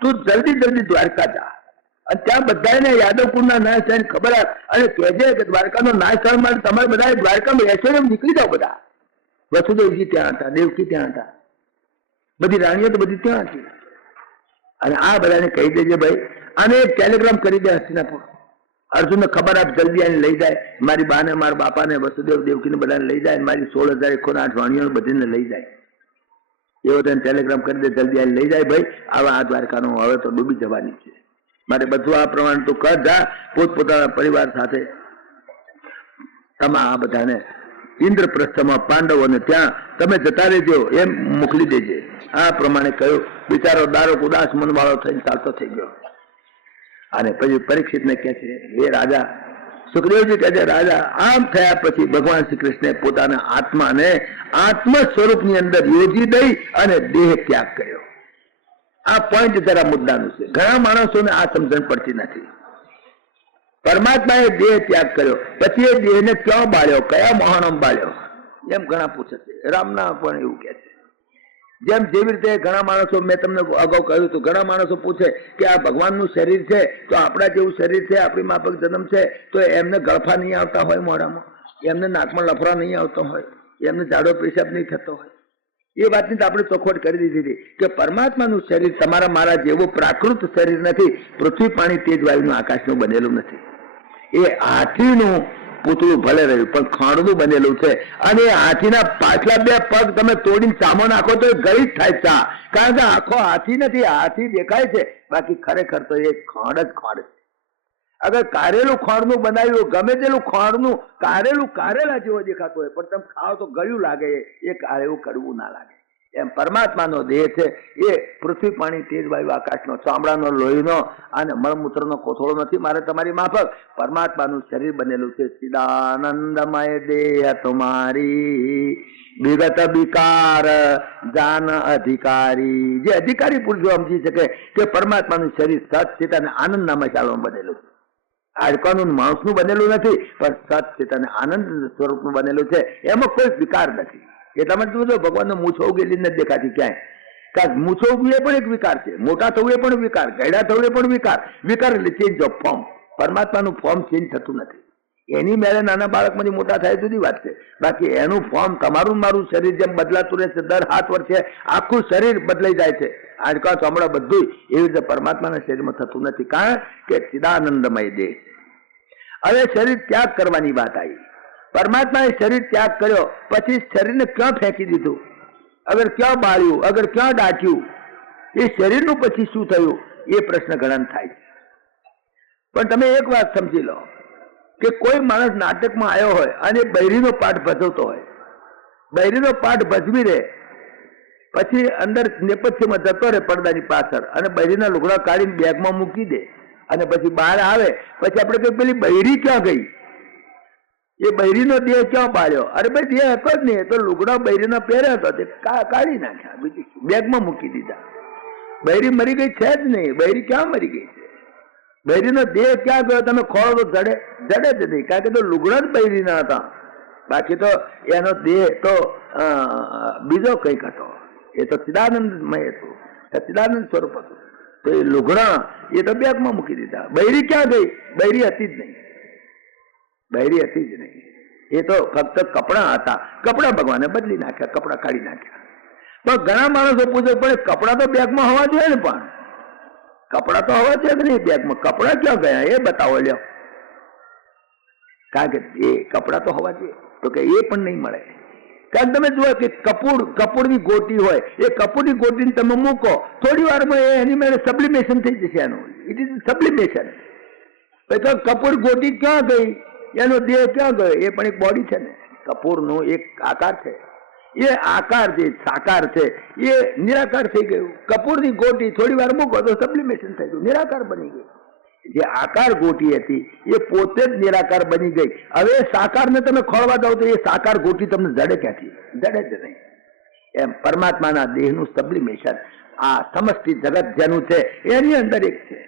તું જલ્દી જલ્દી દ્વારકા જા અને ત્યાં બધાને યાદવકુળના નાશ થઈને ખબર અને કહેજે કે દ્વારકાનો નાશ થવા માટે તમારે બધા દ્વારકામાં બેસીને નીકળી જાઓ. બધા વસુદેવજી ત્યાં હતા, દેવકી ત્યાં હતા, બધી રાણીઓ તો બધી ત્યાં હતી. અને આ બધાને કહી દેજે ભાઈ, આને એક ટેલિગ્રામ કરી દે હસ્તિનાપુર. અર્જુનને ખબર આપ જલ્દી આને લઈ જાય, મારી બાને મારા બાપાને વસુદેવ દેવકીને બધાને લઈ જાય, મારી 16,108 વાણીઓને બધીને લઈ જાય. એવો તેને ટેલિગ્રામ કરી દે, જલ્દી આને લઈ જાય ભાઈ, આવા આ દ્વારકાનો હવે તો ડૂબી જવાની છે. મારે બધું આ પ્રમાણે તું કર જા, પોતપોતાના પરિવાર સાથે તમે આ બધાને ઇન્દ્રપ્રસ્થમાં પાંડવોને ત્યાં તમે જતા રહેજો એમ મોકલી દેજે. આ પ્રમાણે કહ્યું. બિચારો દારૂક ઉદાસ મનવાળો થઈને ચાલતો થઈ ગયો. અને પછી પરીક્ષિતને કહે છે, હે રાજા, સુખદેવજી કહે છે, રાજા આમ થયા પછી ભગવાન શ્રી કૃષ્ણે પોતાના આત્માને આત્મ સ્વરૂપની અંદર યોજી દઈ અને દેહ ત્યાગ કર્યો. આ પોઈન્ટ જરા મુદ્દાનું છે. ઘણા માણસોને આ સમજણ પડતી નથી. પરમાત્માએ દેહ ત્યાગ કર્યો પછી એ દેહને ક્યાં બાળ્યો, કયા મોહણમાં બાળ્યો, એમ ઘણા પૂછે છે. રામના પણ એવું કહે છે. જેમ જેવી રીતે ઘણા માણસો, મેં તમને અગાઉ કહ્યું હતું, ઘણા માણસો પૂછે કે આ ભગવાનનું શરીર છે તો આપણા જેવું શરીર છે, આપણી માફક જન્મ છે, તો એમને ગળફા નહીં આવતા હોય મોઢામાં, એમને નાકમાં લફરા નહીં આવતો હોય, એમને જાડો પેશાબ નહીં થતો હોય. એ વાતની તો આપણે ચોખવટ કરી દીધી હતી કે પરમાત્માનું શરીર તમારા મારા જેવું પ્રાકૃત શરીર નથી. પૃથ્વી, પાણી, તેજ, વાયુનું, આકાશનું બનેલું નથી. એ હાથીનું પૂતળું ભલે રહ્યું પણ ખાંડનું બનેલું છે. અને હાથીના પાછલા 2 પગ તમે તોડીને સામો નાખો તો એ ગળી જ થાય ચા, કારણ કે આખો હાથી નથી. હાથી દેખાય છે, બાકી ખરેખર તો એ ખાંડ જ ખાંડ છે. અગર કારેલું ખાંડનું બનાવ્યું, ગમે તેલું ખાંડનું કારેલું કારેલા જેવો દેખાતો હોય, પણ તમે ખાઓ તો ગળ્યું લાગે, એ કારેલું કડવું ના લાગે. એમ પરમાત્માનો દેહ છે એ પૃથ્વી, પાણી, તેજ, વાયુ, આકાશનો, ચામડાનો, લોહીનો અને મળમૂત્રનો કોથળો નથી. મારે તમારી માફક પરમાત્માનું શરીર બનેલું છે. ચિદાનંદમય દેહ તમારી વિગત વિકાર જાન અધિકારી. જે અધિકારી પુરુષો સમજી શકે કે પરમાત્માનું શરીર સત ચિત અને આનંદના મશાલોમાં બનેલું છે. હાડકાનું માણસનું બનેલું નથી, પણ સત ચિત અને આનંદ સ્વરૂપનું બનેલું છે. એમાં કોઈ વિકાર નથી. એટલા માટે જોજો ભગવાનનો મૂછો ઉગેલી નથી દેખાતી ક્યાંય. કારણ મૂછો ઉગવું એ પણ એક વિકાર છે, મોટા થવું એ પણ વિકાર, ગયડા થવું એ પણ વિકાર. વિકાર એટલે ચેન્જ ઓફ ફોર્મ. પરમાત્માનું ફોર્મ ચેન્જ થતું નથી. એની મેળે નાના બાળકમાંથી મોટા થાય જુદી વાત છે, બાકી એનું ફોર્મ તમારું મારું શરીર જેમ બદલાતું રહેશે, દર 7 વર્ષે આખું શરીર બદલાઈ જાય છે, હાડકા ચામડા બધું, એવી રીતે પરમાત્માના શરીરમાં થતું નથી. કારણ કે ચિદાનંદમય દેહ. હવે શરીર ત્યાગ કરવાની વાત આવી. પરમાત્માએ શરીર ત્યાગ કર્યો પછી શરીરને ક્યાં ફેંકી દીધું, અગર ક્યાં બાળ્યું, અગર ક્યાં ડાક્યું, એ શરીરનું પછી શું થયું એ પ્રશ્ન ઘણા થાય છે. પણ તમે એક વાત સમજી લો કે કોઈ માણસ નાટકમાં આવ્યો હોય અને બૈરીનો પાઠ ભજવતો હોય, બૈરીનો પાઠ ભજવી દે, પછી અંદર નેપથ્યમાં જતો રહે પડદાની પાછળ અને બૈરીના લુગડા કાઢીને બેગમાં મૂકી દે અને પછી બહાર આવે, પછી આપણે કહીએ પેલી બૈરી ક્યાં ગઈ, એ બૈરીનો દેહ ક્યાં બાળ્યો? અરે ભાઈ દેહ હતો જ નહીં, તો લુગડા બૈરીના પહેર્યા હતા તે કાઢી નાખ્યા, બીજું બેગમાં મૂકી દીધા. બૈરી મરી ગઈ છે જ નહીં. બૈરી ક્યાં મરી ગઈ છે? બૈરીનો દેહ ક્યાં ગયો? તમે ખોળો તો જડે જ નહીં, કારણ કે તો લુગડા જ બૈરીના હતા, બાકી તો એનો દેહ તો બીજો કંઈક હતો. એ તો ચિદાનંદમય હતું, સચ્ચિદાનંદ સ્વરૂપ હતું. તો એ લુગડા એ તો બેગમાં મૂકી દીધા. બૈરી ક્યાં ગઈ? બૈરી હતી જ નહીં. બૈરી હતી જ નહીં. એ તો ફક્ત કપડા હતા. કપડા ભગવાને બદલી નાખ્યા, કપડા કાઢી નાખ્યા. પણ ઘણા માણસો પૂછે પણ કપડા તો બેગમાં હોવા જોઈએ ને, પણ કપડા તો હોવા જોઈએ કે નહીં બેગમાં? કપડા ક્યાં ગયા એ બતાવો લ્યો. કારણ કે એ કપડા તો હોવા જોઈએ, તો કે એ પણ નહીં મળે. કારણ તમે જુઓ કે કપૂરની ગોટી હોય, એ કપૂરની ગોટીને તમે મૂકો, થોડી વારમાં એની મેળે સબ્લિમેશન થઈ જશે. એનું ઇટ ઇઝ સબ્લિમેશન. તો કપૂર ગોટી ક્યાં ગઈ? એનો દેહ ક્યાં ગયો? એ પણ એક બોડી છે ને, કપૂરનો એક આકાર છે. એ આકાર જે સાકાર છે એ નિરાકાર થઈ ગયું. કપૂરની ગોટી થોડી વાર મૂકો તો સબ્લિમેશન થઈ ગયું, નિરાકાર બની ગયું. જે આકાર ગોટી હતી એ પોતે જ નિરાકાર બની ગઈ. હવે સાકારને તમે ખોળવા જાઓ તો એ સાકાર ગોટી તમને જડે ક્યાંથી? જડે જ નહીં. એમ પરમાત્માના દેહનું સબ્લિમેશન આ સમષ્ટિ જગત જેનું છે એની અંદર એક છે.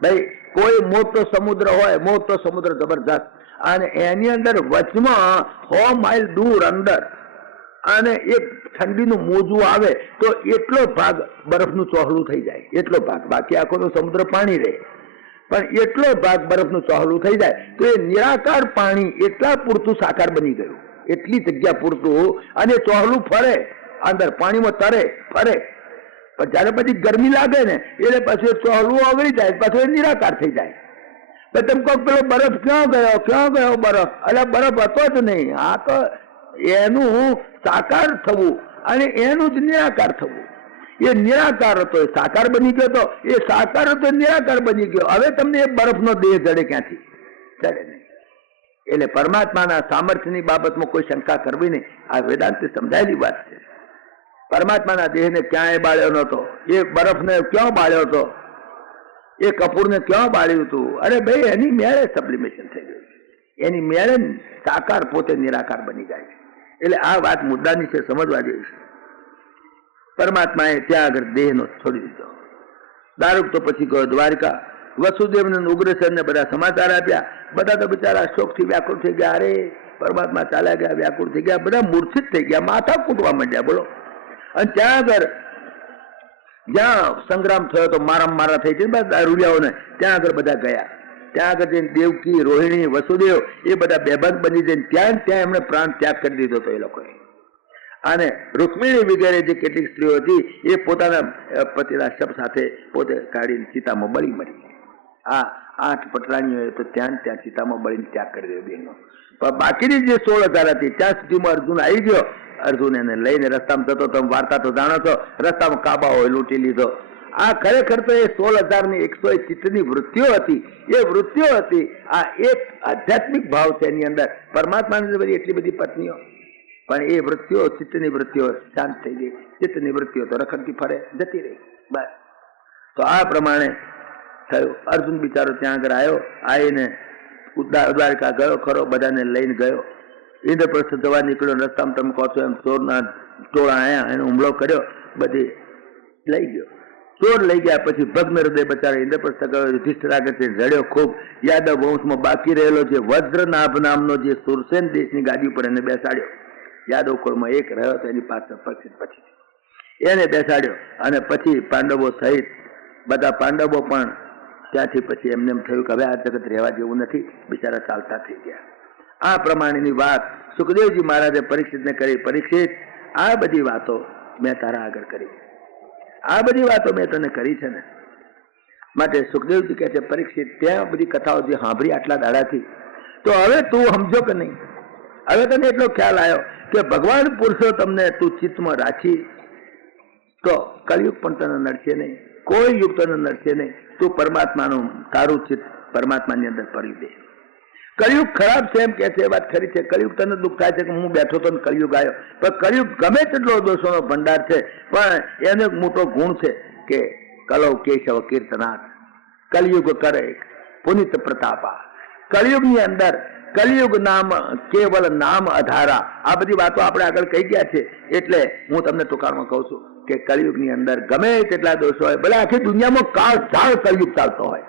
ભાઈ કોઈ મોટો સમુદ્ર હોય, મોટો સમુદ્ર જબરજસ્ત, અને એની અંદર વચમાં 100 માઇલ દૂર અંદર અને એક ઠંડીનું મોજું આવે તો એટલો ભાગ બરફનું ચોહલું થઈ જાય, એટલો ભાગ, બાકી આખો તો સમુદ્ર પાણી રહે, પણ એટલો ભાગ બરફનું ચોહલું થઈ જાય તો એ નિરાકાર પાણી એટલા પૂરતું સાકાર બની ગયું, એટલી જગ્યા પૂરતું, અને ચોહલું ફરે અંદર પાણીમાં તરે ફરે, પણ જયારે પછી ગરમી લાગે ને એટલે પછી એ ચોહલું ઓગળી જાય, પાછું એ નિરાકાર થઈ જાય. તમે કહો પેલો બરફ ક્યાં ગયો બરફ? એટલે બરફ હતો જ નહીં, આ તો એનું સાકાર થવું અને એનું જ નિરાકાર થવું. એ નિરાકાર હતો એ સાકાર બની ગયો, તો એ સાકાર હતો નિરાકાર બની ગયો. હવે તમને એ બરફનો દેહ જડે ક્યાંથી? જડે નહીં. એટલે પરમાત્માના સામર્થ્યની બાબતમાં કોઈ શંકા કરવી નહીં. આ વેદાંતે સમજાયેલી વાત છે. પરમાત્માના દેહને ક્યાંય બાળ્યો નહોતો, એ બરફને ક્યાં બાળ્યો હતો, એ કપૂરને ક્યાં બાળ્યું હતું? અરે ભાઈ, એની મેળે સબ્લિમેશન થઈ ગયું, એની મેળે સાકાર પોતે નિરાકાર બની જાય છે. એટલે આ વાત મુદ્દાની છે, સમજવા જેવી છે. પરમાત્માએ ત્યાં આગળ દેહનો છોડી દીધો. દારૂક તો પછી ગયો દ્વારકા. વસુદેવને ઉગ્રસેનને બધા સમાચાર આપ્યા. બધા તો બિચારા શોકથી વ્યાકુળ થઈ ગયા. અરે પરમાત્મા ચાલ્યા ગયા, વ્યાકુળ થઈ ગયા, બધા મૂર્છિત થઈ ગયા, માથા કૂટવા માંડ્યા. બોલો. અને ત્યાં આગળ જ્યાં સંગ્રામ થયો તો મારા થઈ છે બધા દારૂડિયાઓને, ત્યાં આગળ બધા ગયા. ત્યાં આગળ જઈને દેવકી, રોહિણી, વસુદેવ એ બધા બેભાન બની જઈને ત્યાં એમણે પ્રાણ ત્યાગ કરી દીધો હતો એ લોકોએ. અને રૂક્મિણી વગેરે જે કેટલીક સ્ત્રીઓ હતી એ પોતાના પતિના શબ સાથે પોતે કાઢીને ચિતામાં બળી મરી. આ 8 પટરાણીઓએ તો ત્યાં ચિતામાં બળીને ત્યાગ કરી દીધો બેનો. પણ બાકીની જે 16,000 હતી ત્યાં સુધીમાં અર્જુન આવી ગયો. અર્જુન એને લઈને રસ્તામાં જતો, તમે વાર્તા તો જાણો છો, રસ્તામાં કાબાઓએ લૂંટી લીધો. આ ખરેખર તો એ 16,000ની 101 ચિત્તની વૃત્તિઓ હતી. એ વૃત્તિઓ હતી, આ એક આધ્યાત્મિક ભાવ છે એની અંદર. પરમાત્માની બધી એટલી બધી પત્નીઓ, પણ એ વૃત્તિઓ, ચિત્તની વૃત્તિઓ શાંત થઈ ગઈ. ચિત્તની વૃત્તિઓ તો રખડતી ફરે, જતી રહી. બસ. તો આ પ્રમાણે થયું. અર્જુન બિચારો ત્યાં આગળ આવ્યો, આવીને દ્વારકા ગયો ખરો, બધાને લઈને ગયો. ઇન્દ્રપ્રસ્થ જવા નીકળ્યો. રસ્તામાં તમે કહો છો એમ ચોરના ટોળા આયા, એનો હુમલો કર્યો, બધી લઈ ગયો. ચોર લઈ ગયા. પછી ભગ્ન હૃદય બચારે ઇન્દ્રપ્રસ્થ ગયો. યુધિષ્ઠિર આગળ રડ્યો ખૂબ. યાદવ વંશમાં બાકી રહેલો જે વજ્રનાભ નામનો જે સુરસેન દેશની ગાદી ઉપર એને બેસાડ્યો. યાદવ કુળમાં એક રહ્યો તો એની પાછળ પછી એને બેસાડ્યો. અને પછી પાંડવો સહિત બધા પાંડવો પણ ત્યાંથી પછી એમને એમ થયું કે હવે આ જગત રહેવા જેવું નથી, બિચારા ચાલતા થઈ ગયા. આ પ્રમાણેની વાત સુખદેવજી મહારાજે પરીક્ષિતને કરી. પરીક્ષિત, આ બધી વાતો મેં તારા આગળ કરી, આ બધી વાતો મેં તને કરી છે ને. માટે સુખદેવજી કહે છે, પરીક્ષિત, ત્યાં બધી કથાઓ જે સાંભળી આટલા દાડાથી, તો હવે તું સમજો કે નહીં? હવે તને એટલો ખ્યાલ આવ્યો કે ભગવાન પુરુષો તમને તું ચિત્તમાં રાખી તો કલયુગ પણ તને નડશે નહીં, કોઈ યુગ તને નડશે નહીં. તું પરમાત્માનું તારું ચિત્ત પરમાત્માની અંદર પડી દે. કલયુગ ખરાબ છે એમ કે છે, એ વાત ખરી છે. કલયુગ તને દુઃખ થાય છે કે હું બેઠો તો કલયુગ આવ્યો, પણ કલયુગ ગમે તેટલો દોષોનો ભંડાર છે, પણ એનો એક મોટો ગુણ છે કે કલૌ કેશવ કીર્તનાથ, કલયુગ કરે પુનિત પ્રતાપા. કલયુગની અંદર કલયુગ નામ કેવલ નામ અધારા. આ બધી વાતો આપણે આગળ કહી ગયા છે, એટલે હું તમને ટૂંકાણમાં કહું છું કે કલયુગની અંદર ગમે તેટલા દોષો હોય, ભલે આખી દુનિયામાં કાળ કલયુગ ચાલતો હોય,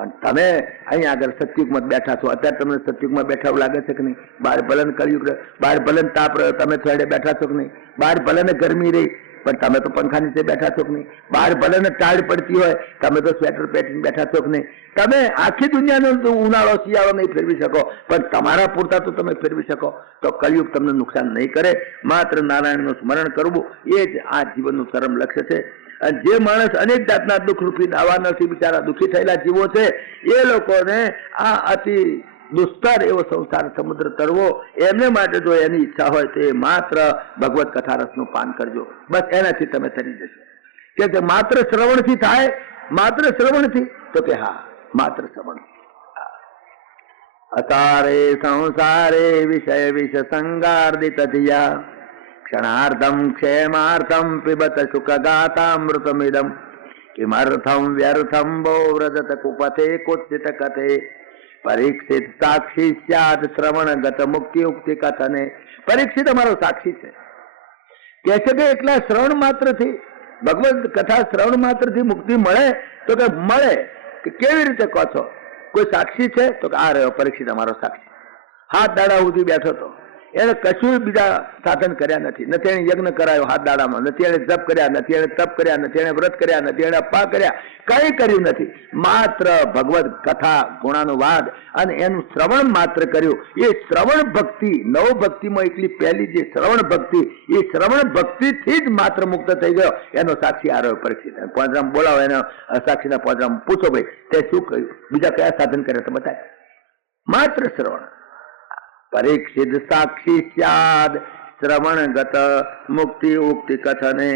અને તમે અહીંયા આગળ સતયુગમાં બેઠા છો. અત્યારે તમને સતયુગમાં બેઠા એવું લાગે છે કે નહીં? બહાર ભલે કલયુગ, બહાર ભલે તાપ રહ્યો, તમે થોડે બેઠા છો કે નહીં? બહાર ભલે ગરમી રહી, પણ તમે તો પંખા નીચે બેઠા છો કે નહીં? બહાર ભલે ટાળ પડતી હોય, તમે તો સ્વેટર પહેરીને બેઠા છો કે નહીં? તમે આખી દુનિયાનો ઉનાળો શિયાળો નહીં ફેરવી શકો, પણ તમારા પૂરતા તો તમે ફેરવી શકો. તો કલયુગ તમને નુકસાન નહીં કરે. માત્ર નારાયણનું સ્મરણ કરવું એ જ આ જીવનનું ચરમ લક્ષ્ય છે. અને જે માણસ અનેક જાતના દુઃખરૂપી દાવાનળથી બિચારા દુઃખી થયેલા જીવો છે, એ લોકોને આ અતિ દુસ્તર એવો સંસાર સમુદ્ર તરવો, એમને માટે જો એની ઈચ્છા હોય તો એ માત્ર ભગવત કથા રસનું પાન કરજો. બસ એનાથી તમે તરી જશો. કે માત્ર શ્રવણથી થાય? માત્ર શ્રવણથી? તો કે હા, માત્ર શ્રવણ. અતારે સંસારે વિષય વિષ સંગાર્દિત ધિયા ક્ષણાર્ધમ ક્ષેમાર્થમ પિબત સુખ ગાતામૃતમિદમ કિમર્થમ વ્યર્થમ બો વ્રજત કુપથે કુત્સિત કથે પરીક્ષિત સાક્ષી સ્યાદ શ્રવણ ગત મુક્તિ ઉક્તિ કથને. પરીક્ષિત અમારો સાક્ષી છે, કે છે કે એટલા શ્રવણ માત્રથી, ભગવદ કથા શ્રવણ માત્રથી મુક્તિ મળે? તો કે મળે. કે કેવી રીતે કહો છો? કોઈ સાક્ષી છે? તો કે આ રહ્યો પરીક્ષિત અમારો સાક્ષી. 7 દાડા સુધી બેઠો હતો, એને કશું બીજા સાધન કર્યા નથી. નથી એને યજ્ઞ કરાયો હાથ દાડામાં, નથી એને જપ કર્યા, નથી એને તપ કર્યા, નથી એને વ્રત કર્યા, નથી એને અપા કર્યા, કઈ કર્યું નથી. માત્ર ભગવદ કથા ગુણાનુવાદ અને એનું શ્રવણ માત્ર કર્યું. એ શ્રવણ ભક્તિ નવ ભક્તિમાં એટલી પહેલી જે શ્રવણ ભક્તિ, એ શ્રવણ ભક્તિથી જ માત્ર મુક્ત થઈ ગયો. એનો સાક્ષી આ રહ્યો પરીક્ષિત. પોંજરામ બોલાવો, એનો સાક્ષીના પોંજરામ પૂછો, ભાઈ તે શું કહ્યું, બીજા કયા સાધન કર્યા તો બતાય. માત્ર શ્રવણ. પરીક્ષિત સાક્ષી સ્યાદ શ્રવણ ગત મુક્તિ ઉક્તિ કથને.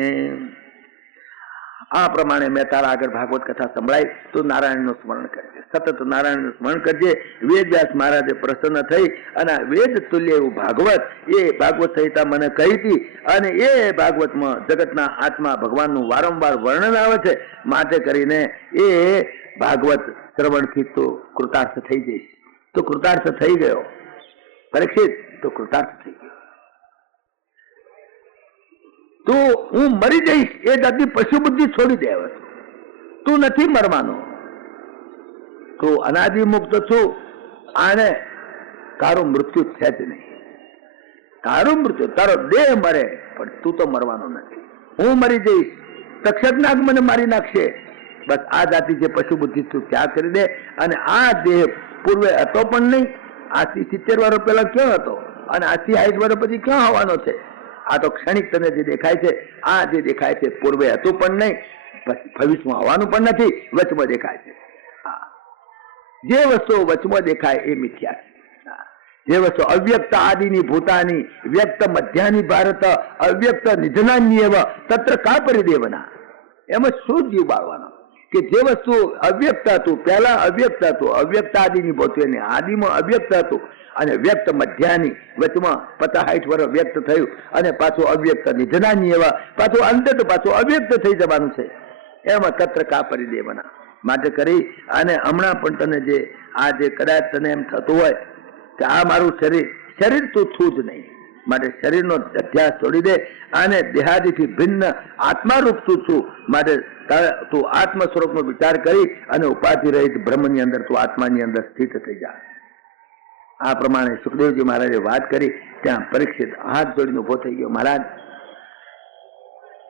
આ પ્રમાણે મેં તારા આગળ ભાગવત કથા સંભળાય તો નારાયણનું સ્મરણ કરજે, સતત નારાયણનું સ્મરણ કરજે. વેદ વ્યાસ મહારાજે પ્રસન્ન થઈ અને વેદ તુલ્ય એવું ભાગવત, એ ભાગવત સંહિતા મને કહી હતી અને એ ભાગવતમાં જગતના આત્મા ભગવાનનું વારંવાર વર્ણન આવે છે. માટે કરીને એ ભાગવત શ્રવણથી તો કૃતાર્થ થઈ જઈશ. તો કૃતાર્થ થઈ ગયો પરીક્ષિત, તો કૃતાર્થ થઈ ગયો. તો હું મરી જઈશ એ જાતની પશુ બુદ્ધિ છોડી દે. હવે તું નથી મરવાનો, તું અનાદિ મુક્ત છું. આને તારું મૃત્યુ છે જ નહીં. તારું મૃત્યુ, તારો દેહ મરે પણ તું તો મરવાનો નથી. હું મરી જઈશ, તક્ષકનાગ મને મારી નાખશે. બસ આ જાતિ જે પશુ બુદ્ધિ તું ત્યાગ કરી દે. અને આ દેહ પૂર્વે હતો પણ નહીં. આજથી 70 વર્ષ પહેલા ક્યાં હતો અને આજથી 60 વર્ષ પછી ક્યાં આવવાનો છે? આ તો ક્ષણિક તને જે દેખાય છે, આ જે દેખાય છે પૂર્વે હતું પણ નહીં, ભવિષ્યમાં આવવાનું પણ નથી, વચમાં દેખાય છે. જે વસ્તુ વચમાં દેખાય એ મિથ્યા છે. જે વસ્તુ અવ્યક્ત આદિની ભૂતાની વ્યક્ત મધ્યાની ભારત અવ્યક્ત નિધનાની એવ તત્ર કા પરિદેવના. એમાં શું જીવ બાળવાનો કે જે વસ્તુ અવ્યક્ત હતું, પહેલા અવ્યક્ત હતું, અવ્યક્ત આદિની ભૂતની આદિમાં અવ્યક્ત હતું અને વ્યક્ત મધ્યાની વચમાં 50-60 વર્ષ વ્યક્ત થયું અને પાછું અવ્યક્ત નિધનાની એવા પાછું અંતે તો પાછું અવ્યક્ત થઈ જવાનું છે. એમાં તત્ર કા પરિદેવના. માટે કરી અને હમણાં પણ તને જે આ જે કદાચ તને એમ થતું હોય કે આ મારું શરીર, શરીર તું છું જ નહીં. માટે શરીરનો અધ્યાસ છોડી દે અને દેહાદિથી ભિન્ન આત્મારૂપ તું છું. માટે તું આત્મ સ્વરૂપનો વિચાર કરી અને ઉપાધિ રહિત બ્રહ્મની અંદર તું આત્માની અંદર સ્થિત થઈ જા. આ પ્રમાણે સુખદેવજી મહારાજે વાત કરી. ત્યાં પરીક્ષિત હાથ જોડીને ઉભો થઈ ગયો. મહારાજ,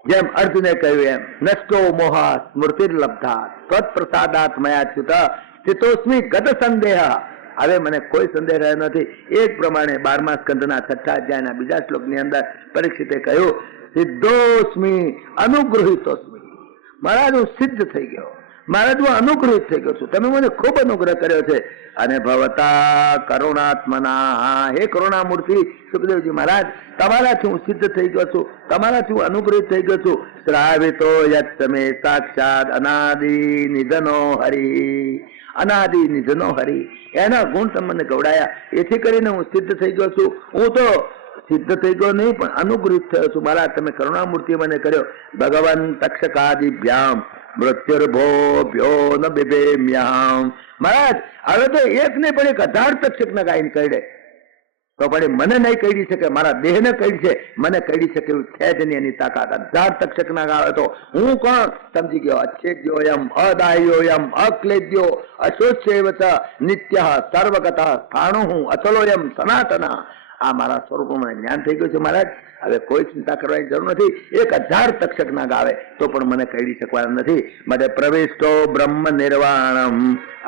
જેમ અર્જુને કહ્યું એમ નષ્ટો મોહા સ્મૃતિર્લબ્ધા તત્પ્રસાદાત મયાચ્યુત સ્થિતોસ્મિ ગત સંદેહ. હવે મને કોઈ સંદેહ રહ્યો નથી. એ જ પ્રમાણે 12મા સ્કંદના 6ઠા અધ્યાયના બીજા શ્લોકની અંદર પરીક્ષિતે કહ્યું સિદ્ધોસ્મિ અનુગૃહિતોસ્મિ. મહારાજ હું સિદ્ધ થઈ ગયો, મહારાજ હું અનુગ્રહિત થઈ ગયો છું. તમે મને ખૂબ અનુગ્રહ કર્યો છે. અને ભવતા કરુણાત્મના, હે કરુણામૂર્તિ સુખદેવજી મહારાજ, તમારાથી હું સિદ્ધ થઈ ગયો છું, તમારાથી હું અનુગ્રહિત થઈ ગયો છું. શ્રાવિતો યત તમે સાક્ષાત અનાદિ નિધનો હરિ. અનાદિ નિધનો હરિ, એના ગુણ તમને ગવડાયા, એથી કરીને હું સિદ્ધ થઈ ગયો છું. હું તો સિદ્ધ થઈ ગયો નહીં પણ અનુગ્રહિત થયો છું. મહારાજ તમે કરુણામૂર્તિ મને કર્યો. ભગવાન તક્ષકાદિભ્યામ મૃત્યુર્ભો ભ્યો ન બિભેમ્યામ. મહારાજ હવે તો એક ને પણ 1000 તક્ષકના ગાયન કહી તો પણ મને નહીં કહી શકે, મારા દેહને કહી છે, મને કહી શકે એવું છે જ નહીં એની તાકાત. 1000 તક્ષકના ગાવે તો હું કોણ સમજી ગયો. અચ્છેદ્યોયમ અદાહ્યોયમ અક્લેદ્યો અશોચ્યવત નિત્ય સર્વગત સ્થાણુ હું અચલોયમ સનાતન. આ મારા સ્વરૂપમાં જ્ઞાન થઈ ગયું છે. મહારાજ હવે કોઈ ચિંતા કરવાની જરૂર નથી. 1000 તક્ષક ના ગાવે તો પણ મને કહી શકવાનું નથી. માટે પ્રવિષ્ટો બ્રહ્મ નિર્વાણમ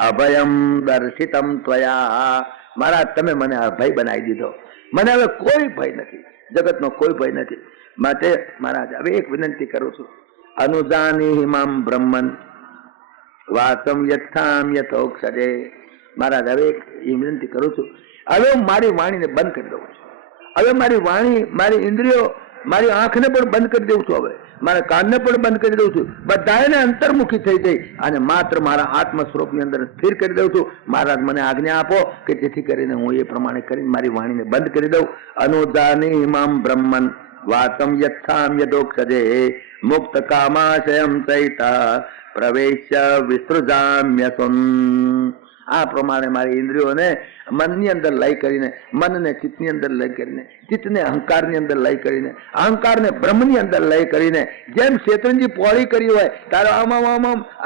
અભયમ દર્શિતમ ત્વયા. મહારાજ તમે મને અભય બનાવી દીધો. મને હવે કોઈ ભય નથી, જગતનો કોઈ ભય નથી. માટે મહારાજ હવે એક વિનંતી કરું છું. અનુજાની મામ બ્રહ્મન વાસમ યથામ યથોક્ષરે. મહારાજ હવે એક વિનંતી કરું છું. હવે હું મારી વાણીને બંધ કરી દઉં છું. હવે મારી વાણી, મારી ઇન્દ્રિયો, મારી આંખને પણ બંધ કરી દઉં છું. હવે મારા કાનને પણ બંધ કરી દઉં છું. બધાને અંતર્મુખી થઈ જઈ અને માત્ર મારા આત્મ સ્વરૂપની અંદર સ્થિર કરી દઉં છું. મહારાજ મને આજ્ઞા આપો કે જેથી કરીને હું એ પ્રમાણે કરીને મારી વાણીને બંધ કરી દઉં. અનુદાની મામ બ્રહ્મન વાતમ યથામ યદોક્ષજે મુક્ત કામાશયમ ચૈતા પ્રવેશ્ય વિસૃજામ્યસુન. આ પ્રમાણે મારી ઇન્દ્રિયોને મનની અંદર લય કરીને, મનને ચિત્તની અંદર લય કરીને, ચિત્તને અહંકારની અંદર લય કરીને, અહંકારને બ્રહ્મની અંદર લય કરીને, જેમ શેતરંજી પોળી કરી હોય તારે આમ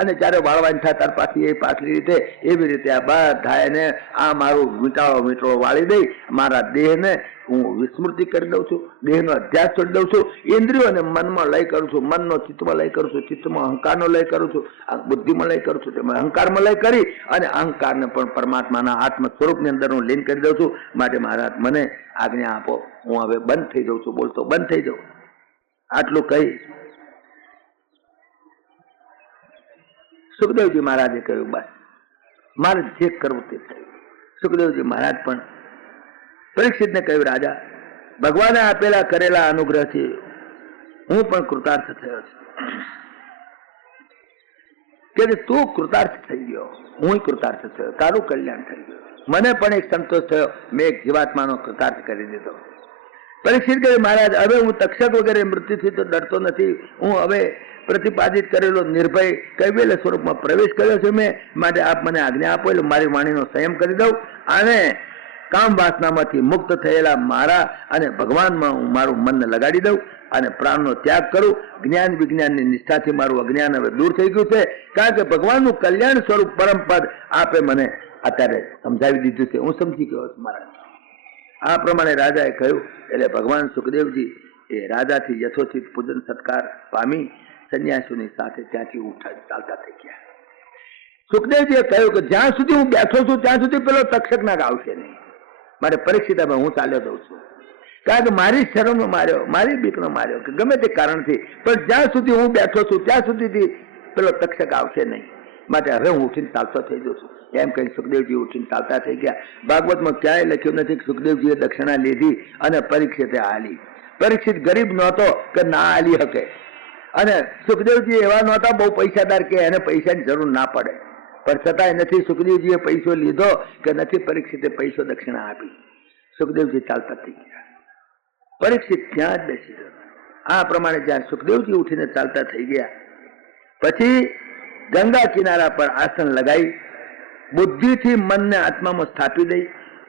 અને જ્યારે વાળવાની થાય ત્યાર પાછી એ પાછલી રીતે, એવી રીતે આ બધા એને આ મારું મીટાળો વાળી દઈ મારા દેહને હું વિસ્મૃતિ કરી દઉં છું, દેહનો અધ્યાસ છોડી દઉં છું, ઇન્દ્રિયોને મનમાં લય કરું છું, મનનો ચિત્તમાં લય કરું છું, ચિત્તમાં અહંકારનો લય કરું છું, બુદ્ધિમાં લય કરું છું, તેમાં અહંકારમાં લય કરી અને અહંકારને પણ પરમાત્માના આત્મ સ્વરૂપની અંદર હું લીન કરી દઉં છું. માટે મહારાજ મને આજ્ઞા આપો, હું હવે બંધ થઈ જાઉં છું, બોલતો બંધ થઈ જાઉં. આટલું કહી સુખદેવજી મહારાજે કહ્યું બસ મારે જે કરવું તે થયું. સુખદેવજી મહારાજ પણ પરીક્ષિતને કહ્યું, રાજા, ભગવાને આપેલા કરેલા અનુગ્રહથી હું પણ કૃતાર્થ થયો છું. કે તું કૃતાર્થ થઈ ગયો, હું કૃતાર્થ થયો, તારું કલ્યાણ થઈ ગયું, મને પણ એક સંતોષ થયો, મેં એક જીવાત્માનો કૃતાર્થ કરી દીધો. પરીક્ષિત કહે, મહારાજ, હવે હું તક્ષક વગેરે મૃત્યુથી તો ડરતો નથી. હું હવે પ્રતિપાદિત કરેલો નિર્ભય કૈવલ્ય સ્વરૂપમાં પ્રવેશ કર્યો છે મેં. માટે આપ મને આજ્ઞા આપો એટલે મારી વાણીનો સંયમ કરી દઉં અને કામ વાસનામાંથી મુક્ત થયેલા મારા અને ભગવાનમાં હું મારું મનને લગાડી દઉં અને પ્રાણનો ત્યાગ કરું. જ્ઞાન વિજ્ઞાનની નિષ્ઠાથી મારું અજ્ઞાન હવે દૂર થઈ ગયું છે, કારણ કે ભગવાનનું કલ્યાણ સ્વરૂપ પરમ પદ આપે મને અત્યારે સમજાવી દીધું છે, હું સમજી ગયો છું મહારાજ. આ પ્રમાણે રાજાએ કહ્યું. એટલે ભગવાન સુખદેવજી એ રાજાથી યથોચિત પૂજન સત્કાર પામી સંન્યાસીઓની સાથે ત્યાંથી ચાલતા થઈ ગયા. સુખદેવજીએ કહ્યું કે જ્યાં સુધી હું બેઠો છું ત્યાં સુધી પેલો તક્ષક નાગ આવશે નહીં. મારે પરીક્ષિત હું ચાલ્યો દઉં છું, કારણ કે મારી શરમનો માર્યો, મારી બીકનો માર્યો, કે ગમે તે કારણથી, પણ જ્યાં સુધી હું બેઠો છું ત્યાં સુધી પેલો તક્ષક આવશે નહીં. માટે હવે હું ઉઠીને ચાલતો થઈ જઉં છું. એમ કહીને સુખદેવજી ઉઠીને ચાલતા થઈ ગયા. ભાગવતમાં ક્યાંય લખ્યું નથી કે સુખદેવજીએ દક્ષિણા લીધી અને પરીક્ષિતે આલી. પરીક્ષિત ગરીબ નહોતો કે ના આલી શકે, અને સુખદેવજી એવા નહોતા બહુ પૈસાદાર કે એને પૈસાની જરૂર ના પડે, પણ છતાંય નથી સુખદેવજીએ પૈસો લીધો કે નથી પરીક્ષિતે પૈસો દક્ષિણા આપી. સુખદેવજી ચાલતા થઈ ગયા. પરીક્ષિત ત્યાં જ બેસી ગયો. આ પ્રમાણે જ્યાં સુખદેવજી ઉઠીને ચાલતા થઈ ગયા પછી ગંગા કિનારા પર આસન લગાવી બુદ્ધિથી મનને આત્મામાં સ્થાપી દઈ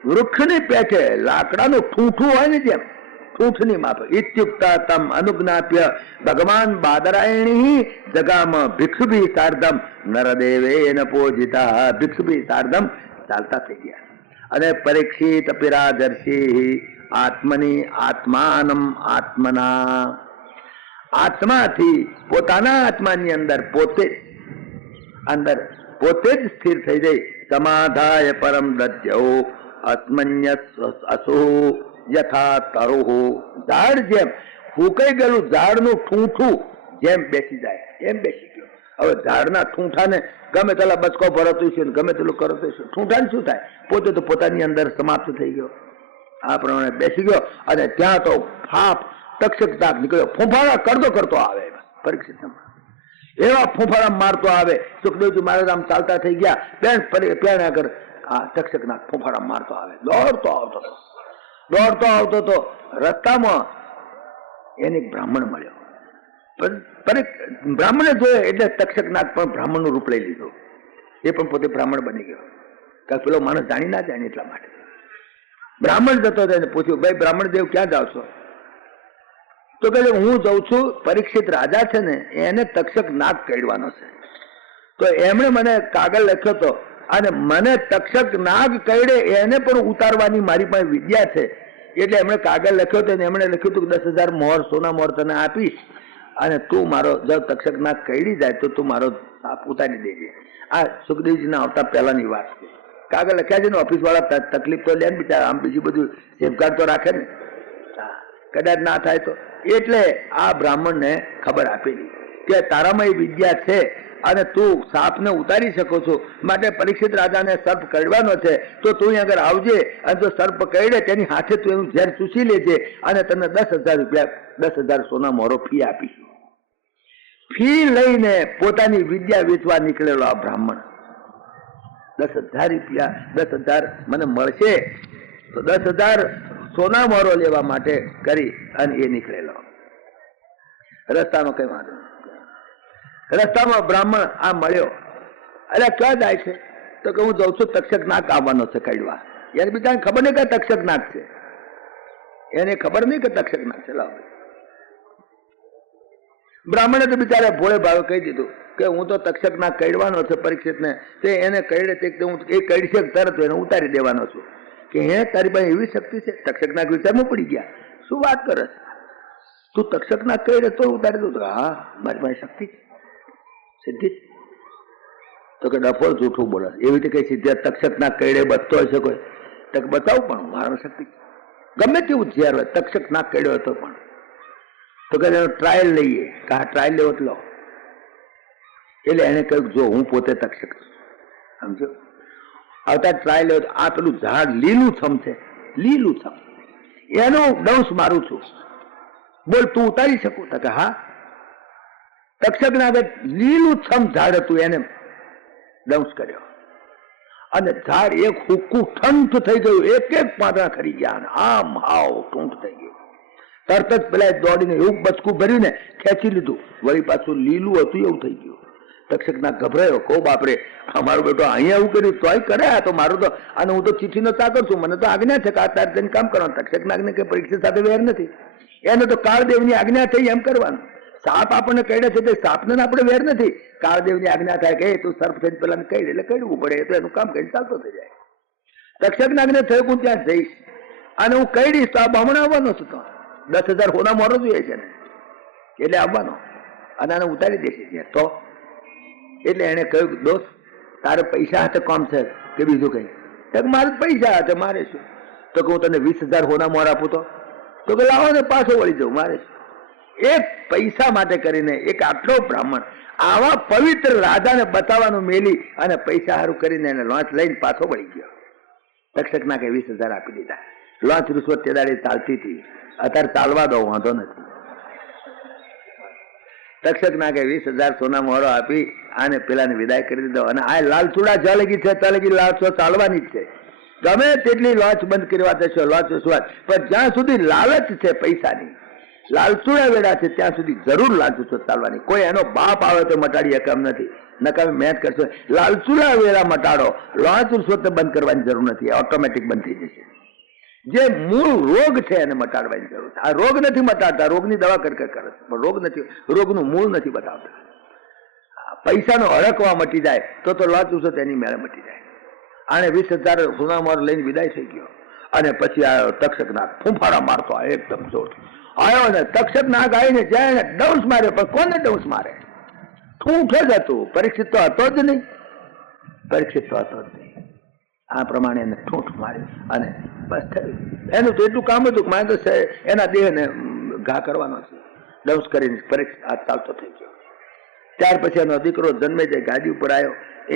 વૃક્ષની પેઠે લાકડાનું ઠૂઠું હોય ને જેમ ઠૂઠની માપ ઇત્યુક્તા તમ અનુજ્ઞાપ્ય ભગવાન બાદરાયણી જગામ ભિક્ષુભી સાર્ધમ નરદેવેન પૂજિતા. ભિક્ષુભી સાર્ધમ ચાલતા થઈ ગયા. અને પરીક્ષિત પિરાદર્શી આત્મની આત્માનમ આત્મના, આત્માથી પોતાના આત્માની અંદર પોતે જ સ્થિર થઈ જાય. સમાધાય પરમ દધ્યો અસ્મન્ય અસુ યથા તરુહુ. ઝાડ જેમ ફૂંકાઈ ગયેલું ઝાડનું ઠૂંઠું જેમ બેસી જાય એમ બેસી ગયો. હવે ઝાડના ઠૂંઠાને ગમે તેલા બચકો ભરતું છે, ગમે તેલું કરતું છે, ઠૂંઠાને શું થાય? પોતે તો પોતાની અંદર સમાપ્ત થઈ ગયો. આ પ્રમાણે બેસી ગયો અને ત્યાં તો ફાપ તક્ષક નીકળ્યો. ફૂંફાડા કરતો આવે પરીક્ષિત એવા ફૂંફાડા મારતો આવે. સુખદેવજી મહારાજ આમ ચાલતા થઈ ગયા. પેણ આગળ આ તક્ષક નાગ ફૂંફાડા મારતો આવે. દોડતો આવતો તો રસ્તામાં એને બ્રાહ્મણ મળ્યો. બ્રાહ્મણે જોયો એટલે તક્ષક નાગ પણ બ્રાહ્મણનું રૂપ લઈ લીધું. એ પણ પોતે બ્રાહ્મણ બની ગયો, કારણ પેલો માણસ જાણી ના જાય એટલા માટે. બ્રાહ્મણ જતો હતો એને પૂછ્યું, ભાઈ બ્રાહ્મણ દેવ ક્યાં જાવ છો? તો કહે હું જઉં છું, પરીક્ષિત રાજા છે ને એને તક્ષક નાગ કહેવાનો છે. તો એમણે મને કાગળ લખ્યો હતો અને મને તક્ષક નાગ કહેડે એને પણ ઉતારવાની મારી પાસે વિદ્યા છે. એટલે એમણે કાગળ લખ્યો હતો અને એમણે લખ્યું હતું કે 10,000 મોહર સોના મોહર તને આપીશ અને તું મારો જો તક્ષક નાગ કહેડી જાય તો તું મારો સાપ ઉતારી દેજે. આ સુખદેવજીના આવતા પહેલાની વાત છે. કાગળ લખ્યા છે ને ઓફિસ વાળા તકલીફ તો લે ને બિચારા, આમ બીજું બધું સેફગાર્ડ તો રાખે ને, કદાચ ના થાય તો. એટલે આ બ્રાહ્મણને ખબર આપેલી કે તારામાં એ વિદ્યા છે અને તું સાપને ઉતારી શકો છો. માટે પરીક્ષિત રાજાને સર્પ કરડવાનો છે તો તું અહીં આગળ આવજે અને જો સર્પ કરડે તેની હાથે તું એનું ઝેર ચૂસી લેજે અને તને 10,000 રૂપિયા 10,000 સોના મોહરો ફી આપી. ફી લઈને પોતાની વિદ્યા વેચવા નીકળેલો આ બ્રાહ્મણ 10,000 રૂપિયા 10,000 મને મળશે તો 10,000 સોના મોહરો લેવા માટે કરી અને એ નીકળેલો. રસ્તામાં કઈ વાંધો નહીં. રસ્તામાં બ્રાહ્મણ આ મળ્યો. અરે ક્યાં જાય છે? તો કે હું જઉં છું તક્ષક નાગ આવવાનો છે કડવા. એને બિચારાને ખબર નહીં કે તક્ષક નાગ છે, એને ખબર નહીં કે તક્ષક નાગ છે. લાવ બ્રાહ્મણે તો બિચારા ભોળે ભાવે કહી દીધું કે હું તો તક્ષક નાગ કડવાનો છે પરીક્ષિતને, તે એને કડે તે હું એ કડશે તરત એને ઉતારી દેવાનો છું. કે હે તારી પાસે એવી શક્તિ છે? તક્ષક નાગ વિચારમાં પડી ગયા, શું વાત કરે તું? તક્ષક નાગ કડે તો ઉતારી દઉં? હા મારી પાસે શક્તિ છે, સિદ્ધિ. તો કે ડફોળ જૂઠું બોલે, એવી રીતે કઈ સિદ્ધિ તક્ષક નાગ કડે બચતો હશે કોઈ? તો બતાવું પણ મારો શક્તિ ગમે તેવું ઝેર હોય, તક્ષક નાગ કડ્યો હતો પણ. તો કે એનો ટ્રાયલ લઈએ, કા ટ્રાયલ લેવો લો. એટલે એને કહ્યું જો હું પોતે તક્ષક છું, સમજો. આવતા ટ્રાયલ લેવો આ પેલું ઝાડ લીલું છમ છે, લીલું છમ, એનો દંશ મારું છું, બોલ તું ઉતારી શકું? તો કે હા. તક્ષક ના આગળ લીલું છમ ઝાડ હતું, એને દંશ કર્યો અને ઝાડ એક હુક્કું ઠંઠ થઈ ગયું, એક એક પાંદડા ખરી ગયા અને આમ હાવ ટૂંટ થઈ ગયું. તરત જ પેલા દોડીને એવું બચકું ભર્યું ને ખેંચી લીધું, વળી પાછું લીલું હતું એવું થઈ ગયું. તક્ષક ના ગભરાયો, કહો બાપરે અમારો બેટો અહીંયા એવું કર્યું તોય કરે, આ તો મારું તો, અને હું તો ચીઠીનો ચાકર છું, મને તો આજ્ઞા છે કે આ તારે જઈને કામ કરવાનું. તક્ષક નાગને કે પરીક્ષા સાથે વેર નથી, એને તો કાળદેવની આજ્ઞા થઈ એમ કરવાનું. સાપ આપણને કહે છે તે સાપને આપણે વેર નથી, કાળદેવની આજ્ઞા થાય કે તું સર્પ થઈને પેલા કહી એટલે કહેવું પડે, તો એનું કામ કરીને ચાલતો થઈ જાય. તક્ષક નાગને થયું હું ત્યાં જઈશ અને હું કહી દઈશ તો આ બમણો આવવાનો છું, તો 10,000 હોના મોરો જોઈએ છે ને, એટલે આવવાનો અને આને ઉતારી દેશે ત્યાં. તો એટલે એને કહ્યું દોસ્ત તારે પૈસા હાથે કામ છે કે બીજું કઈ? મારે પૈસા હાથે, મારે શું? તો કે હું તને 20,000 હોના મોર આપું તો કે લાવો ને પાછો વળી જાઉં, મારે શું? એક પૈસા માટે કરીને એક આટલો બ્રાહ્મણ આવા પવિત્ર રાધાને બતાવવાનું મેલી અને પૈસા સારું કરીને એને લોંચ લઈને પાછો વળી ગયો. તક્ષક ના કે 20,000 આપી દીધા. લોંચ રૂશ્વત તે દાડે ચાલતી હતી, અત્યારે ચાલવા દો વાંધો નથી. તક્ષક ના કે 20,000 સોના મોહરો આપી આને પેલાને વિદાય કરી દીધો. અને આ લાલચુડા જ્યાં લગી છે ત્યાં લગી લાલચો ચાલવાની જ છે. ગમે તેટલી લોંચ બંધ કરવા દેશો, લોંચ રૂશ્વત, પણ જ્યાં સુધી લાલચ છે પૈસાની, લાલચુડા વેડા છે ત્યાં સુધી જરૂર લાલચું ચાલવાની. કોઈ એનો બાપ આવે તો મટાડી શકે એમ નથી, નકામી મહેનત કરશો. લાલચુડા વેડા મટાડો, લોંચ રૂશ્વત બંધ કરવાની જરૂર નથી, ઓટોમેટિક બંધ થઈ જશે. જે મૂળ રોગ છે એને મટાડવાની જરૂર છે. આ રોગ નથી મટાડતા, રોગની દવા કરે પણ રોગ નથી, રોગનું મૂળ નથી બતાવતા. પૈસાનો હડકવા મટી જાય તો લોંચ રૂશ્વત એની મેળે મટી જાય. આને 20,000 સોના મોર લઈને વિદાય થઈ ગયો અને પછી આવ્યો તક્ષક નાગ, ફૂંફાડા મારતો એકદમ જોર આવ્યો ને તક્ષક નાગ આવીને જાય ને ડંસ માર્યો. પણ કોને ડંસ મારે? ઠૂંઠ જ હતું. પરીક્ષિત તો હતો જ નહીં, પરીક્ષિત તો હતો જ નહીં. આ પ્રમાણે એને ઠૂંઠ માર્યો અને બસ થયું. એનું તો એટલું કામ હતું કે મારે તો એના દેહને ઘા કરવાનો છે. ડંસ કરીને પરીક્ષિત આ ચાલતો થઈ ગયો. ત્યાર પછી એનો દીકરો જન્મે જાય ગાડી ઉપર આવ્યો.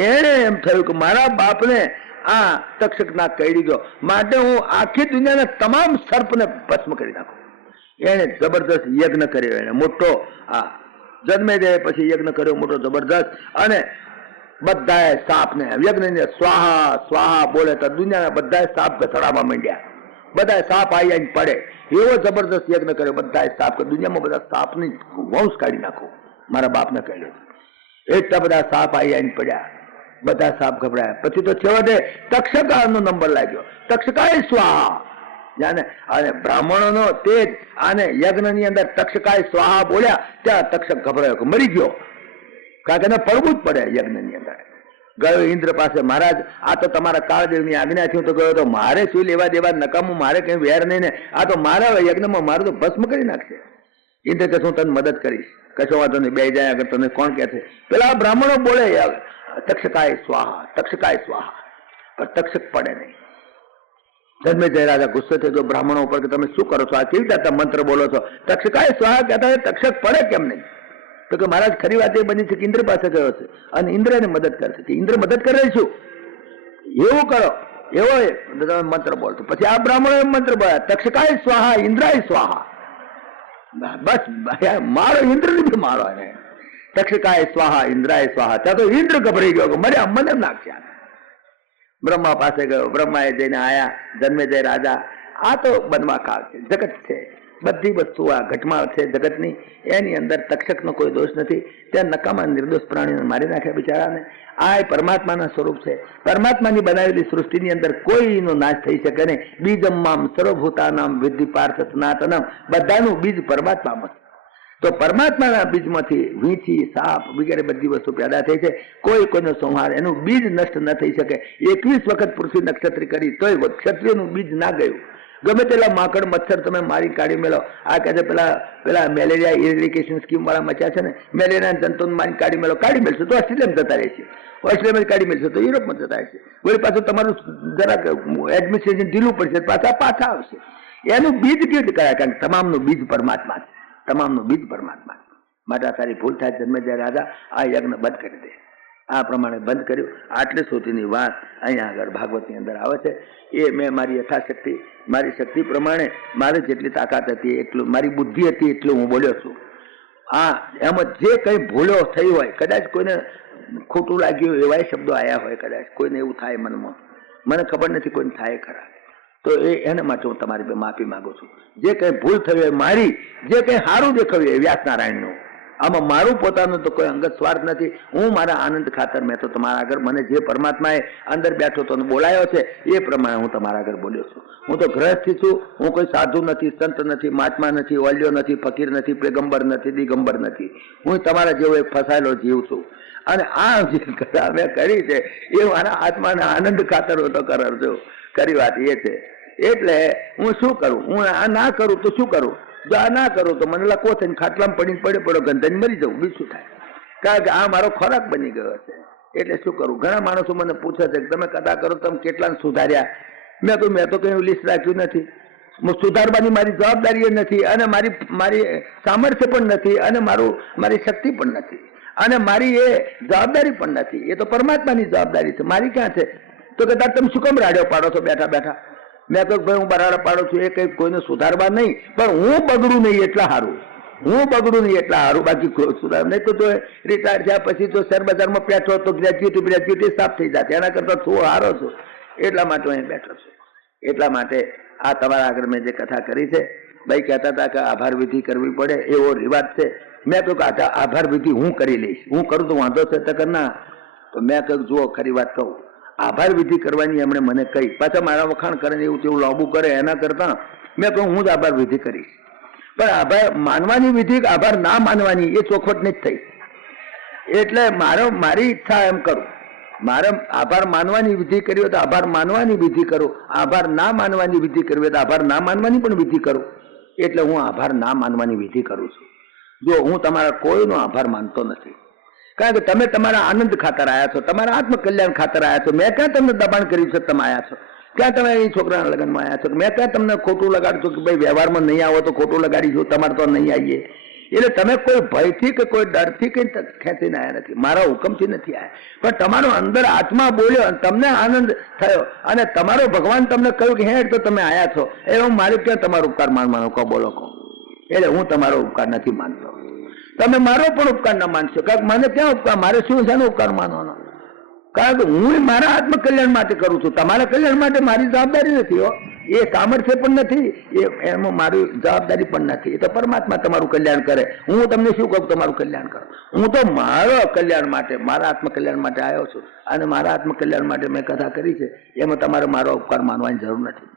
એને એમ થયું કે મારા બાપને આ તક્ષક નાગ કડી ગયો, માટે હું આખી દુનિયાના તમામ સર્પને ભસ્મ કરી નાખું. એને જબરદસ્ત યજ્ઞ કર્યો, એને મોટો આ જન્મે જાય પછી યજ્ઞ કર્યો મોટો જબરદસ્ત. અને બધાએ સાપને યજ્ઞને સ્વાહા સ્વાહા બોલે તો દુનિયાના બધા સાપ ઘસડામાં માંડ્યા. બધા સાપ આવીને પડે એવો જબરદસ્ત યજ્ઞ કર્યો. બધા સાપ દુનિયામાં બધા સાપની વંશ કાઢી નાખો, મારા બાપને કહ્યું. એટલા બધા સાપ આવીને પડ્યા, બધા સાપ ગભરાયા. પછી તો છેવટે તક્ષકાનો નંબર લાગ્યો. તક્ષકાય સ્વાહા જાને, અને બ્રાહ્મણોનો તેજ આને યજ્ઞની અંદર તક્ષકાય સ્વાહા બોલ્યા ત્યાં તક્ષક ગભરાયો કે મરી ગયો, કારણ કે એને પડવું જ પડે યજ્ઞની અંદર. ગયો ઇન્દ્ર પાસે, મહારાજ આ તો તમારા કાળદેવની આજ્ઞાથી હું તો ગયો તો મારે શું લેવા દેવા, નકામું મારે કઈ વેર નહીં ને, આ તો મારા યજ્ઞમાં મારું તો ભસ્મ કરી નાખશે. ઇન્દ્ર કે હું તને મદદ કરીશ, કશો વાંધો નહીં, બે જાય આગળ તને કોણ કહે છે. પેલા બ્રાહ્મણો બોલે તક્ષકાય સ્વાહા તક્ષકાય સ્વાહા, પણ તક્ષક પડે નહીં. જન્મે જય રાજા ગુસ્સો થઈ ગયો બ્રાહ્મણો ઉપર કે તમે શું કરો છો, આ કેવી રીતે મંત્ર બોલો છો? તક્ષકાય સ્વાહા કહેતા તક્ષક પડે કેમ નહીં? તો કે મહારાજ ખરી વાત એ બની છે કે ઇન્દ્ર પાસે ગયો છે અને ઇન્દ્ર એને મદદ કરશે, કે ઇન્દ્ર મદદ કરે છું એવું કરો, એવો તમે મંત્ર બોલતો. પછી આ બ્રાહ્મણો એમ મંત્ર બોલ્યા તક્ષકાય સ્વાહા ઇન્દ્રાય સ્વાહા, બસ મારો ઇન્દ્ર નથી મારો એને. તક્ષકાય સ્વાહા ઇન્દ્રાય સ્વાહા, ત્યાં તો ઇન્દ્ર ગભરાઈ ગયો કે મર્યા મને નાખ્યા. બ્રહ્મા પાસે ગયો, બ્રહ્માએ જઈને આયા, જન્મે જય રાજા આ તો બનવા કાળ છે, જગત છે, બધી વસ્તુ આ ઘટમાળ છે જગતની, એની અંદર તક્ષકનો કોઈ દોષ નથી. ત્યાં નકામા નિર્દોષ પ્રાણીને મારી નાખ્યા બિચારાને. આ પરમાત્માના સ્વરૂપ છે. પરમાત્માની બનાવેલી સૃષ્ટિની અંદર કોઈનો નાશ થઈ શકે નહીં. બીજમ્મામ સર્વભૂતાનામ વિદ્ધિ પાર્થ સનાતનમ, બધાનું બીજ પરમાત્મામાં. તો પરમાત્માના બીજમાંથી વીંછી, સાપ વગેરે બધી વસ્તુ પેદા થઈ છે. કોઈનો સંહાર, એનું બીજ નષ્ટ ન થઈ શકે. 21 વખત પૃથ્વી નક્ષત્રી કરી તોય ક્ષત્રિયનું બીજ ના ગયું. ગમે તેલા માકડ મચ્છર તમે મારી કાઢી મેળો. આ કહે છે પેલા મેલેરિયા ઇરેડિકેશન સ્કીમ વાળા મચ્યા છે ને, મેલેરિયા જંતુને મારી કાઢી મેળશો તો ઓસ્ટ્રેલિયામાં જતા રહેશે, ઓસ્ટ્રેલિયામાં કાઢી મેળશો તો યુરોપમાં જતા રહેશે. વળી પાછું તમારું જરાક એડમિનિસ્ટ્રેશન ઢીલું પડશે, પાછા આવશે. એનું બીજ કેવી રીતે કરાય? કારણ કે તમામનું બીજ પરમાત્મા છે, તમામનું બીજ પરમાત્મા. માટે આ તારી ભૂલ થાય જન્મે ત્યારે રાજા આ યજ્ઞ બંધ કરી દે. આ પ્રમાણે બંધ કર્યું. આટલી સુધીની વાત અહીંયા આગળ ભાગવતની અંદર આવે છે. એ મેં મારી યથાશક્તિ, મારી શક્તિ પ્રમાણે મારે જેટલી તાકાત હતી એટલું, મારી બુદ્ધિ હતી એટલું હું બોલ્યો છું. એમાં જે કંઈ ભૂલો થઈ હોય, કદાચ કોઈને ખોટું લાગ્યું એવા શબ્દો આવ્યા હોય, કદાચ કોઈને એવું થાય મનમાં, મને ખબર નથી કોઈને થાય ખરા, તો એના માટે હું તમારી માફી માંગુ છું. જે કંઈ ભૂલ થઈ હોય મારી, જે કંઈ સારું દેખાયું હોય વ્યાસનારાયણનું, આમાં મારું પોતાનું તો કોઈ અંગત સ્વાર્થ નથી. હું મારા આનંદ ખાતર મેં તો તમારા આગળ મને જે પરમાત્માએ અંદર બેઠો તો બોલાયો છે એ પ્રમાણે હું તમારા આગળ બોલ્યો છું. હું તો ગ્રહસ્થી છું, હું કોઈ સાધુ નથી, સંત નથી, મહાત્મા નથી, ઓલિયો નથી, ફકીર નથી, પેગંબર નથી, દિગંબર નથી. હું તમારા જેવો એક ફસાયેલો જીવ છું. અને આ જે કથા મેં કરી છે એ મારા આત્માના આનંદ ખાતર હું તો કરજો. ખરી વાત એ છે. એટલે હું શું કરું? હું આ ના કરું તો શું કરું? જો આ ના કરું તો મને લખવો થઈને ખાટલામાં પડીને પડ્યો ગંધાઈને મરી જવું, બીજું શું થાય? કારણ કે આ મારો ખોરાક બની ગયો છે. એટલે શું કરું? ઘણા માણસો મને પૂછે છે કે તમે કથા કરો તમે કેટલાને સુધાર્યા? મેં તો કઈ લિસ્ટ રાખ્યું નથી. સુધારવાની મારી જવાબદારી નથી, અને મારી સામર્થ્ય પણ નથી, અને મારી શક્તિ પણ નથી, અને મારી એ જવાબદારી પણ નથી. એ તો પરમાત્માની જવાબદારી છે, મારી ક્યાં છે? તો કે તમે શું કેમ રાડ્યો પાડો છો બેઠા બેઠા? મેં તો ભાઈ હું બરાડા પાડું છું, એ કઈ કોઈને સુધારવા નહીં, પણ હું બગડું નહીં એટલા સારું, હું બગડું નહીં એટલા સારું, બાકી સુધાર નહીં. તો રિટાયર થયા પછી તો શેર બજારમાં બેઠો તો ગ્રેજ્યુએટ સાફ થઈ જાય, એના કરતા શું હારો છું. એટલા માટે હું બેઠો છું. એટલા માટે આ તમારા આગળ મેં જે કથા કરી છે, ભાઈ કહેતા હતા કે આભાર વિધિ કરવી પડે એવો રિવાજ છે. મેં તો કહ્યું આભાર વિધિ હું કરી લઈશ, હું કરું તો વાંધો છે તો ના. તો મેં કહ્યું જુઓ ખરી વાત કહું, આભાર વિધિ કરવાની એમણે મને કહી, પાછા મારા વખાણ કરે એવું તેવું લાંબુ કરે, એના કરતા મેં કહ્યું હું જ આભાર વિધિ કરીશ. પણ આભાર માનવાની વિધિ, આભાર ના માનવાની એ ચોખવટ નથી થઈ. એટલે મારી ઈચ્છા એમ કરું, મારે આભાર માનવાની વિધિ કરી હોય તો આભાર માનવાની વિધિ કરું, આભાર ના માનવાની વિધિ કરવી હોય તો આભાર ના માનવાની પણ વિધિ કરું. એટલે હું આભાર ના માનવાની વિધિ કરું છું. જો હું તમારા કોઈનો આભાર માનતો નથી, કારણ કે તમે તમારા આનંદ ખાતર આવ્યા છો, તમારા આત્મકલ્યાણ ખાતર આવ્યા છો. મેં ક્યાં તમને દબાણ કર્યું છે તમે આવ્યા છો? ક્યાં તમે એ છોકરાના લગ્નમાં આવ્યા છો? મેં ક્યાં તમને ખોટું લગાડશો કે ભાઈ વ્યવહારમાં નહીં આવો તો ખોટું લગાડીશું, તમારે તો નહીં આવીએ? એટલે તમે કોઈ ભયથી કે કોઈ ડરથી કઈ ખેંચીને આવ્યા નથી, મારા હુકમથી નથી આવ્યા. પણ તમારો અંદર આત્મા બોલ્યો અને તમને આનંદ થયો, અને તમારો ભગવાન તમને કહ્યું કે હે તો તમે આવ્યા છો. એ હું મારે ક્યાં તમારો ઉપકાર માનવાનો કહો? બોલો કહો. એટલે હું તમારો ઉપકાર નથી માનતો, તમે મારો પણ ઉપકાર ના માનશો. કારણ કે મને ક્યાં ઉપકાર, મારે શું છે ઉપકાર માનવાનો? કારણ કે હું મારા આત્મકલ્યાણ માટે કરું છું, તમારા કલ્યાણ માટે મારી જવાબદારી નથી. હો, એ સામર્થ્ય પણ નથી, એમાં મારી જવાબદારી પણ નથી. એ તો પરમાત્મા તમારું કલ્યાણ કરે. હું તમને શું કહું તમારું કલ્યાણ કરો? હું તો મારા કલ્યાણ માટે, મારા આત્મકલ્યાણ માટે આવ્યો છું, અને મારા આત્મકલ્યાણ માટે મેં કથા કરી છે. એમાં તમારે મારો ઉપકાર માનવાની જરૂર નથી.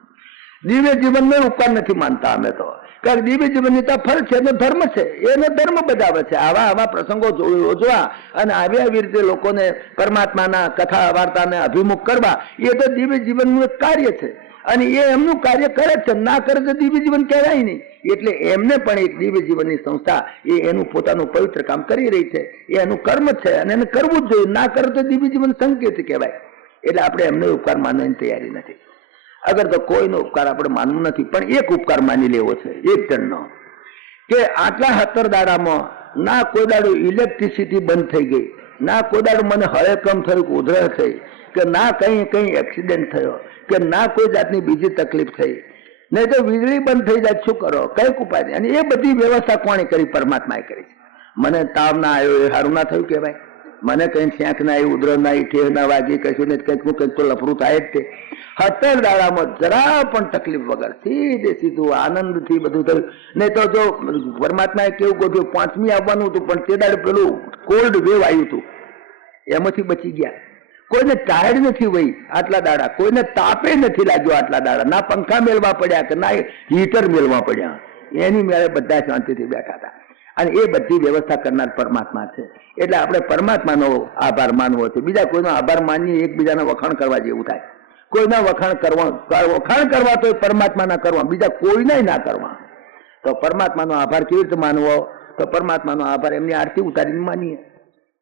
દિવ્ય જીવનનો ઉપકાર નથી માનતા અમે તો, કારણ કે દિવ્ય જીવનની તો ફળ છે, એનો ધર્મ છે, એનો ધર્મ બજાવે છે. આવા પ્રસંગો યોજવા અને આવી રીતે લોકોને પરમાત્માના કથા વાર્તાને અભિમુખ કરવા, એ તો દિવ્ય જીવનનું એક કાર્ય છે, અને એ એમનું કાર્ય કરે છે. ના કરે તો દિવ્ય જીવન કહેવાય નહીં. એટલે એમને પણ એક દિવ્ય જીવનની સંસ્થા એ એનું પોતાનું પવિત્ર કામ કરી રહી છે, એ એનું કર્મ છે, અને એને કરવું જ જોઈએ. ના કરે તો દિવ્ય જીવન સંકેત કહેવાય. એટલે આપણે એમને ઉપકાર માનવાની તૈયારી નથી. અગર તો કોઈનો ઉપકાર આપણે માનવું નથી, પણ એક ઉપકાર માની લેવો છે એક જણનો, કે આટલા 17 દાડામાં ના કોઈ દાડું ઇલેક્ટ્રિસિટી બંધ થઈ ગઈ, ના કોઈ દાડું મને હળેકમ થયું, ઉધરસ થઈ, કે ના કઈ એક્સિડન્ટ થયો, કે ના કોઈ જાતની બીજી તકલીફ થઈ. નહીં તો વીજળી બંધ થઈ જાય શું કરો? કઈક ઉપાય નહીં. અને એ બધી વ્યવસ્થા કોણે કરી? પરમાત્માએ કરી છે. મને તાવ ના આવ્યો એ સારું ના થયું કહેવાય? મને કઈ શેંખ ના આવી, ઉધરસ ના આવી, ઠેર ના વાગી, કશું ને કંઈક કંઈક તો લફરું થાય જ તે. 17 દાડામાં જરા પણ તકલીફ વગર સીધે સીધું આનંદથી બધું થયું. નહીં તો જો પરમાત્માએ કેવું ગોઠવ્યું, 5મી આવવાનું હતું પણ તે દાડે પેલું કોલ્ડ વેવ આવ્યું હતું, એમાંથી બચી ગયા. કોઈને ટાયર્ડ નથી ભાઈ આટલા દાડા, કોઈને તાપે નથી લાગ્યો આટલા દાડા, ના પંખા મેળવા પડ્યા કે ના હીટર મેળવા પડ્યા, એની મેળે બધા શાંતિથી બેઠા હતા. અને એ બધી વ્યવસ્થા કરનાર પરમાત્મા છે. એટલે આપણે પરમાત્માનો આભાર માનવો છે. બીજા કોઈનો આભાર માનીએ એકબીજાને વખાણ કરવા જેવું થાય. કોઈના વખાણ કરવા તો પરમાત્માના કરવા, બીજા કોઈના ના કરવા. તો પરમાત્માનો આભાર કેવી રીતે માનવો? તો પરમાત્માનો આભાર એમની આરતી ઉતારીને માનીએ.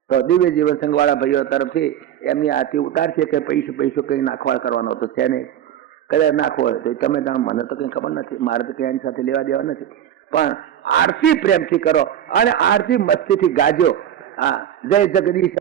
તો દિવ્ય જીવન સંઘ વાળા ભાઈઓ તરફથી એમની આરતી ઉતારશે કે પૈસો કઈ નાખવા કરવાનો તો છે નહીં. કદાચ નાખવો હોય તો તમે મને તો કઈ ખબર નથી, મારે તો કઈ એની સાથે લેવા દેવા નથી. પણ આરતી પ્રેમથી કરો અને આરતી મસ્તીથી ગાજો. હા, જય જગદીશ.